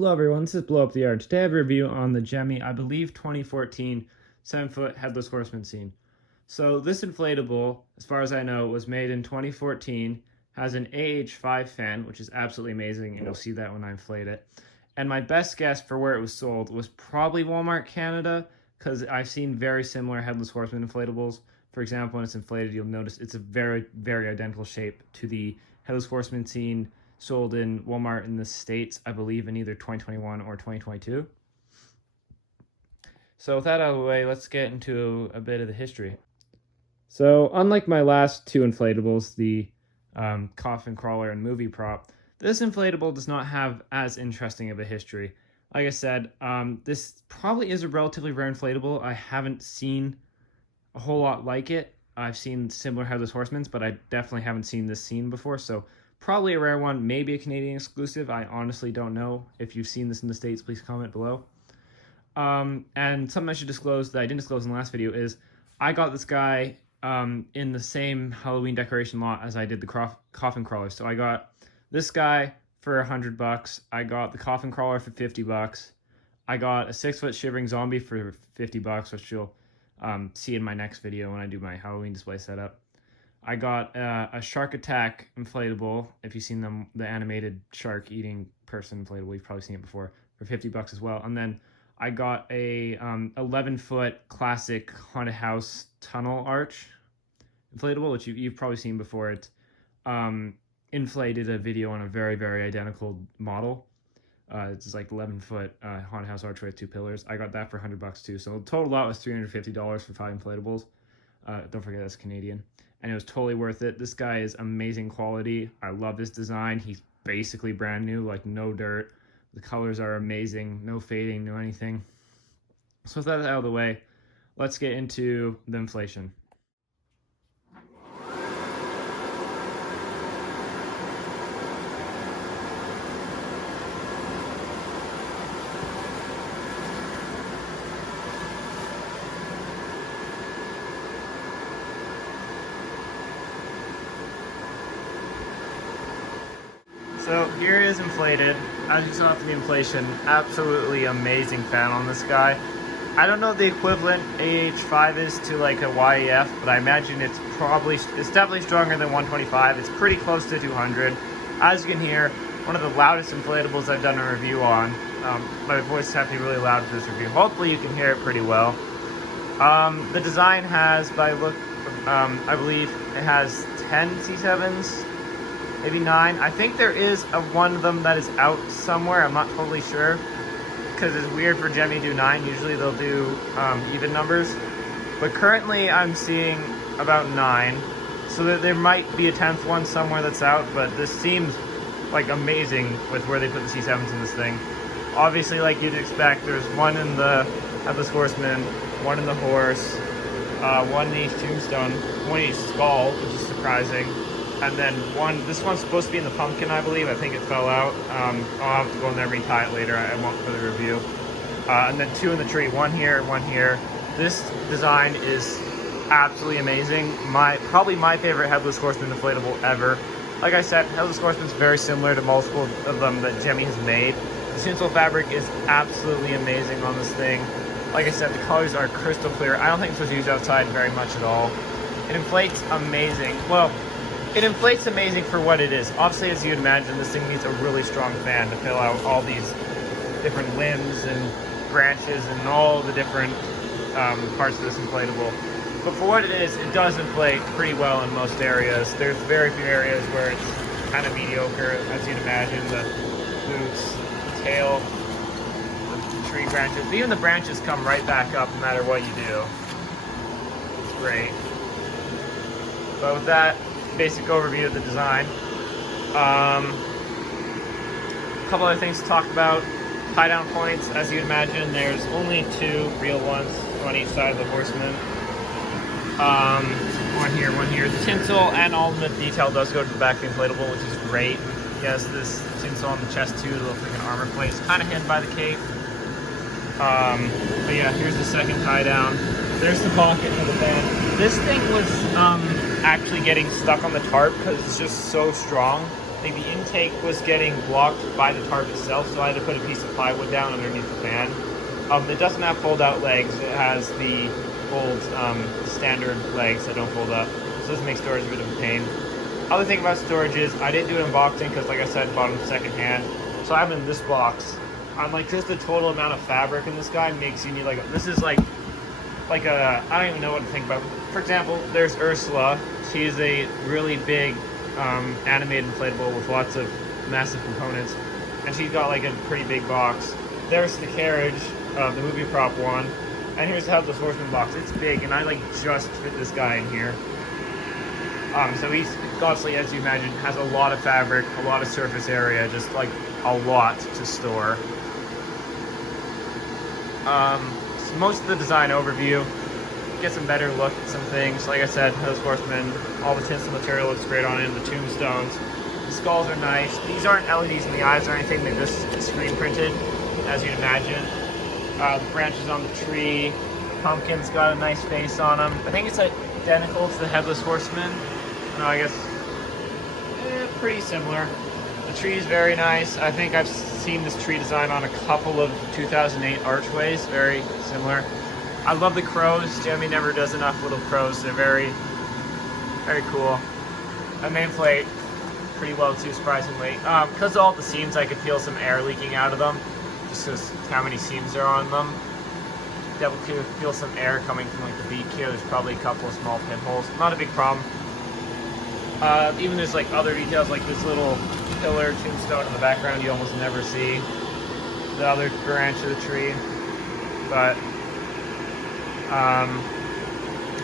Hello everyone, this is Blow Up the Yard. Today I have a review on the Gemmy, I believe 2014 7-foot Headless Horseman scene. So this inflatable, as far as I know, was made in 2014, has an AH5 fan, which is absolutely amazing, and you'll see that when I inflate it. And my best guess for where it was sold was probably Walmart Canada, because I've seen very similar Headless Horseman inflatables. For example, when it's inflated, you'll notice it's a very, very identical shape to the Headless Horseman scene sold in Walmart in the States, I believe in either 2021 or 2022. So with that out of the way, let's get into a bit of the history. So unlike my last two inflatables, the coffin crawler and movie prop, this inflatable does not have as interesting of a history. Like I said, this probably is a relatively rare inflatable. I haven't seen a whole lot like it. I've seen similar Headless Horsemen's, but I definitely haven't seen this scene before, so probably a rare one, maybe a Canadian exclusive. I honestly don't know. If you've seen this in the States, please comment below. And something I should disclose that I didn't disclose in the last video is I got this guy in the same Halloween decoration lot as I did the coffin crawler. So I got this guy for $100. I got the coffin crawler for $50. I got a 6-foot shivering zombie for $50, which you'll see in my next video when I do my Halloween display setup. I got a Shark Attack inflatable. If you've seen them, the animated shark eating person inflatable, you've probably seen it before, for $50 as well. And then I got a 11-foot classic haunted house tunnel arch inflatable, which you've probably seen before. It inflated a video on a very, very identical model. It's like 11-foot haunted house archway with 2 pillars. I got that for $100 too. So the total lot was $350 for 5 inflatables. Don't forget that's Canadian. And it was totally worth it. This guy is amazing quality. I love this design. He's basically brand new, like no dirt. The colors are amazing, no fading, no anything. So with that out of the way, let's get into the inflation. So here is inflated. As you saw from the inflation, absolutely amazing fan on this guy. I don't know what the equivalent AH5 is to like a YEF, but I imagine it's definitely stronger than 125. It's pretty close to 200. As you can hear, one of the loudest inflatables I've done a review on. My voice has to be really loud for this review. Hopefully you can hear it pretty well. The design has, by look, I believe it has 10 C7s. Maybe 9. I think there is one of them that is out somewhere. I'm not totally sure, because it's weird for Gemmy to do 9. Usually they'll do even numbers. But currently I'm seeing about 9. So that there might be a 10th one somewhere that's out, but this seems like amazing with where they put the C7s in this thing. Obviously, like you'd expect, there's one in the Headless Horseman, one in the horse, one in each tombstone, one in each skull, which is surprising. And then this one's supposed to be in the pumpkin, I believe. I think it fell out. I'll have to go in there and retie it later. I won't for the review. And then 2 in the tree, one here, one here. This design is absolutely amazing. Probably my favorite Headless Horseman inflatable ever. Like I said, Headless Horseman is very similar to multiple of them that Gemmy has made. The tinsel fabric is absolutely amazing on this thing. Like I said, the colors are crystal clear. I don't think this was used outside very much at all. It inflates amazing. Well, it inflates amazing for what it is. Obviously, as you'd imagine, this thing needs a really strong fan to fill out all these different limbs and branches and all the different parts of this inflatable. But for what it is, it does inflate pretty well in most areas. There's very few areas where it's kind of mediocre, as you'd imagine. The boots, the tail, the tree branches. Even the branches come right back up no matter what you do. It's great. But with that basic overview of the design. A couple other things to talk about. Tie down points, as you'd imagine, there's only 2 real ones on each side of the horseman. One here, one here. The tinsel and all the detail does go to the back of the inflatable, which is great. Yes, this tinsel on the chest too looks like an armor plate. It's kind of hidden by the cape. But yeah, here's the second tie down. There's the pocket for the fan. This thing was actually getting stuck on the tarp because it's just so strong. like the intake was getting blocked by the tarp itself, so I had to put a piece of plywood down underneath the fan. It doesn't have fold-out legs. It has the old standard legs that don't fold up, so this makes storage a bit of a pain. Other thing about storage is I didn't do an unboxing because, like I said, bought them secondhand. So I have in this box. Like just the total amount of fabric in this guy makes you need this is like a, I don't even know what to think about. For example, there's Ursula. She's a really big animated inflatable with lots of massive components, and she's got like a pretty big box. There's the carriage of the movie prop one, and here's the Headless Horseman box. It's big, and I like just fit this guy in here. So he's obviously, as you imagine, has a lot of fabric, a lot of surface area, just like a lot to store. So most of the design overview, get some better look at some things. Like I said, Headless Horseman, all the tinsel material looks great on it, the tombstones. The skulls are nice. These aren't LEDs in the eyes or anything, they're just screen printed, as you'd imagine. The branches on the tree, pumpkin's got a nice face on them. I think it's identical to the Headless Horseman. No, I guess pretty similar. The tree is very nice. I think I've seen this tree design on a couple of 2008 archways, very similar. I love the crows. Gemmy never does enough little crows. They're very, very cool. And they inflate pretty well too, surprisingly. Because of all the seams, I could feel some air leaking out of them, just because how many seams are on them. Able to feel some air coming from like the beak here. There's probably a couple of small pinholes. Not a big problem. Even there's like other details, like this little pillar tombstone in the background you almost never see. The other branch of the tree. But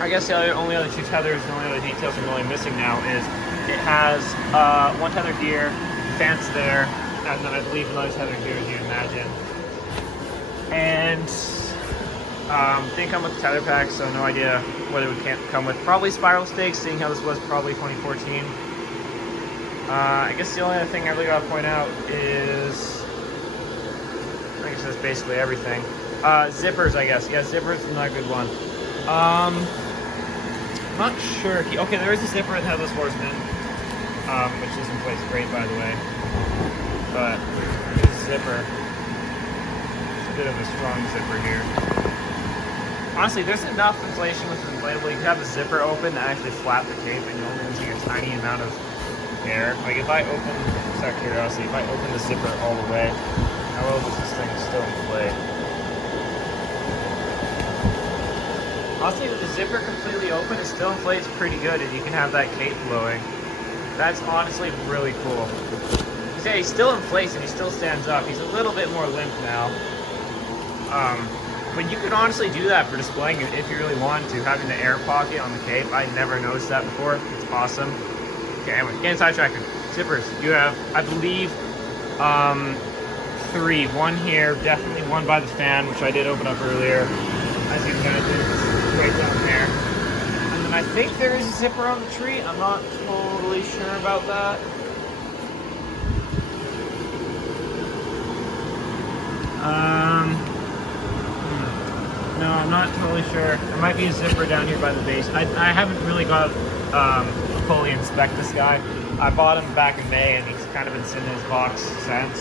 I guess the only other two tethers, the only other details I'm really missing now is it has one tether here, fence there, and then I believe another tether here, as you imagine. And didn't come with the tether pack, so no idea what it would come with. Probably spiral stakes, seeing how this was probably 2014. I guess the only other thing I really gotta point out is, I guess that's basically everything. Zippers, I guess. Yeah, zippers is not a good one. I'm not sure. Okay, there is a zipper in Headless Horseman, which isn't place great, by the way. But there's a zipper. It's a bit of a strong zipper here. Honestly, there's enough inflation with the inflatable. You can have the zipper open and actually flap the cape, and you're only losing a tiny amount of air. Like if I open, just out of curiosity, if I open the zipper all the way, how well does this thing still inflate? Honestly, with the zipper completely open, it still inflates pretty good, and you can have that cape blowing. That's honestly really cool. Yeah, he still inflates and he still stands up. He's a little bit more limp now. But you could honestly do that for displaying it if you really wanted to. Having the air pocket on the cape, I never noticed that before. It's awesome. Okay, anyway, getting sidetracked. Zippers. You have, I believe, 3. One here, definitely one by the fan, which I did open up earlier. As you can imagine, it's right down there. And then I think there is a zipper on the tree. I'm not totally sure about that. No, I'm not totally sure. There might be a zipper down here by the base. I haven't really got to fully inspect this guy. I bought him back in May, and he's kind of been sitting in his box since.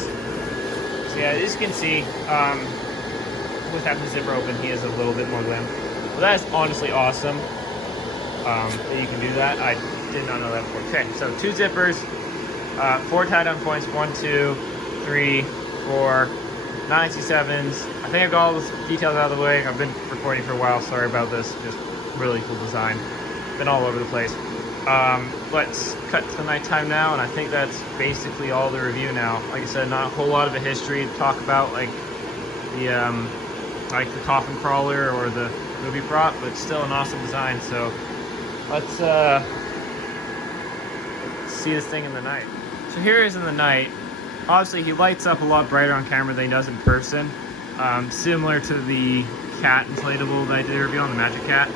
So yeah, as you can see, with having the zipper open, he is a little bit more limp. But that is honestly awesome that you can do that. I did not know that before. Okay, so 2 zippers, 4 tie-down points, 1, 2, 3, 4, 997s. I think I've got all the details out of the way. I've been recording for a while. Sorry about this. Just really cool design. Been all over the place. Let's cut to nighttime now, and I think that's basically all the review now. Like I said, not a whole lot of a history to talk about, like the coffin crawler or the movie prop, but still an awesome design. So let's see this thing in the night. So here he is in the night. Obviously, he lights up a lot brighter on camera than he does in person. Similar to the cat inflatable that I did a review on, the Magic Cat.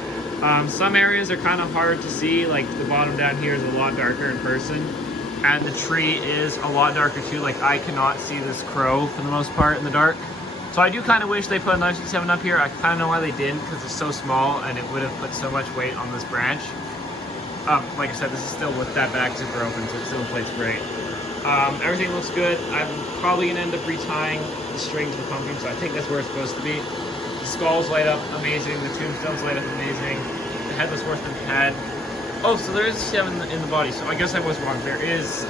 Some areas are kind of hard to see, like the bottom down here is a lot darker in person. And the tree is a lot darker too. Like I cannot see this crow for the most part in the dark. So I do kind of wish they put a 967 up here. I kind of know why they didn't, because it's so small and it would have put so much weight on this branch. Like I said, this is still with that back zipper open, so it still inflates great. Everything looks good. I'm probably gonna end up retying the string to the pumpkin, so I think that's where it's supposed to be. The skulls light up amazing. The tombstones light up amazing. The Headless Horseman head. Oh, so there is 7 in the body, so I guess I was wrong. There is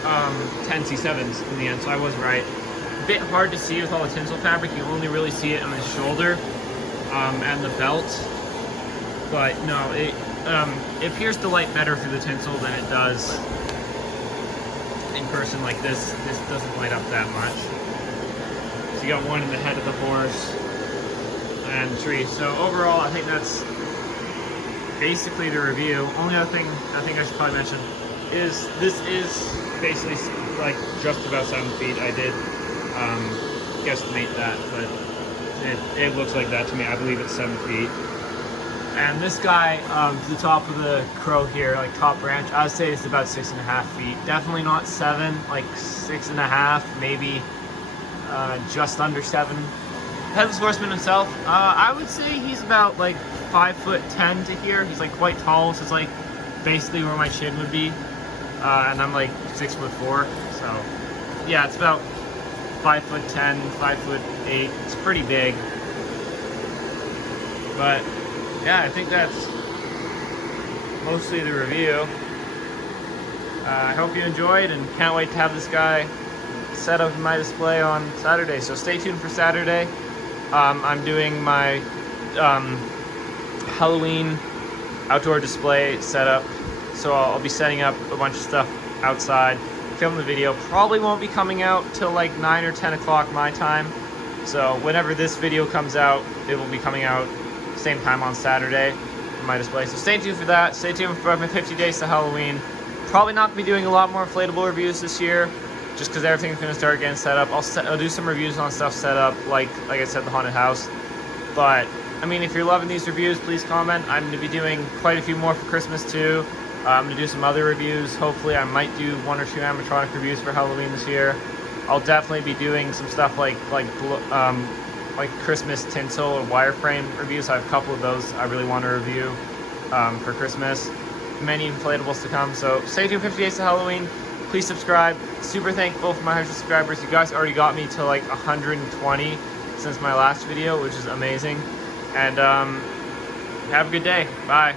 10 C7s in the end, so I was right. A bit hard to see with all the tinsel fabric. You only really see it on the shoulder and the belt. But no, it appears to light better through the tinsel than it does in person like this. This doesn't light up that much. So you got one in the head of the horse and the tree. So overall, I think that's basically the review. Only other thing I think I should probably mention is this is basically like just about 7 feet. I did guesstimate that, but it looks like that to me. I believe it's 7 feet. And this guy, to the top of the crow here, like top branch, I would say it's about 6.5 feet. Definitely not 7, like 6.5, maybe just under 7. Headless Horseman himself, I would say he's about like 5'10" to here. He's like quite tall, so it's like basically where my chin would be. And I'm like 6'4", so yeah, it's about 5'10", 5'8". It's pretty big. But yeah, I think that's mostly the review. I hope you enjoyed and can't wait to have this guy set up in my display on Saturday. So stay tuned for Saturday. I'm doing my Halloween outdoor display setup. So I'll be setting up a bunch of stuff outside, film the video. Probably won't be coming out till like 9 or 10 o'clock my time. So whenever this video comes out, it will be coming out same time on Saturday for my display. So stay tuned for that. Stay tuned for my 50 days to Halloween. Probably not going to be doing a lot more inflatable reviews this year, just because everything's going to start getting set up. I'll do some reviews on stuff set up, like I said, the haunted house. But I mean, if you're loving these reviews, please comment. I'm going to be doing quite a few more for Christmas too. I'm going to do some other reviews. Hopefully I might do 1 or 2 animatronic reviews for Halloween this year. I'll definitely be doing some stuff like Christmas tinsel or wireframe reviews. I have a couple of those I really want to review for Christmas. Many inflatables to come. So stay tuned. 50 days to Halloween. Please subscribe. Super thankful for my 100 subscribers. You guys already got me to like 120 since my last video, which is amazing. And have a good day. Bye.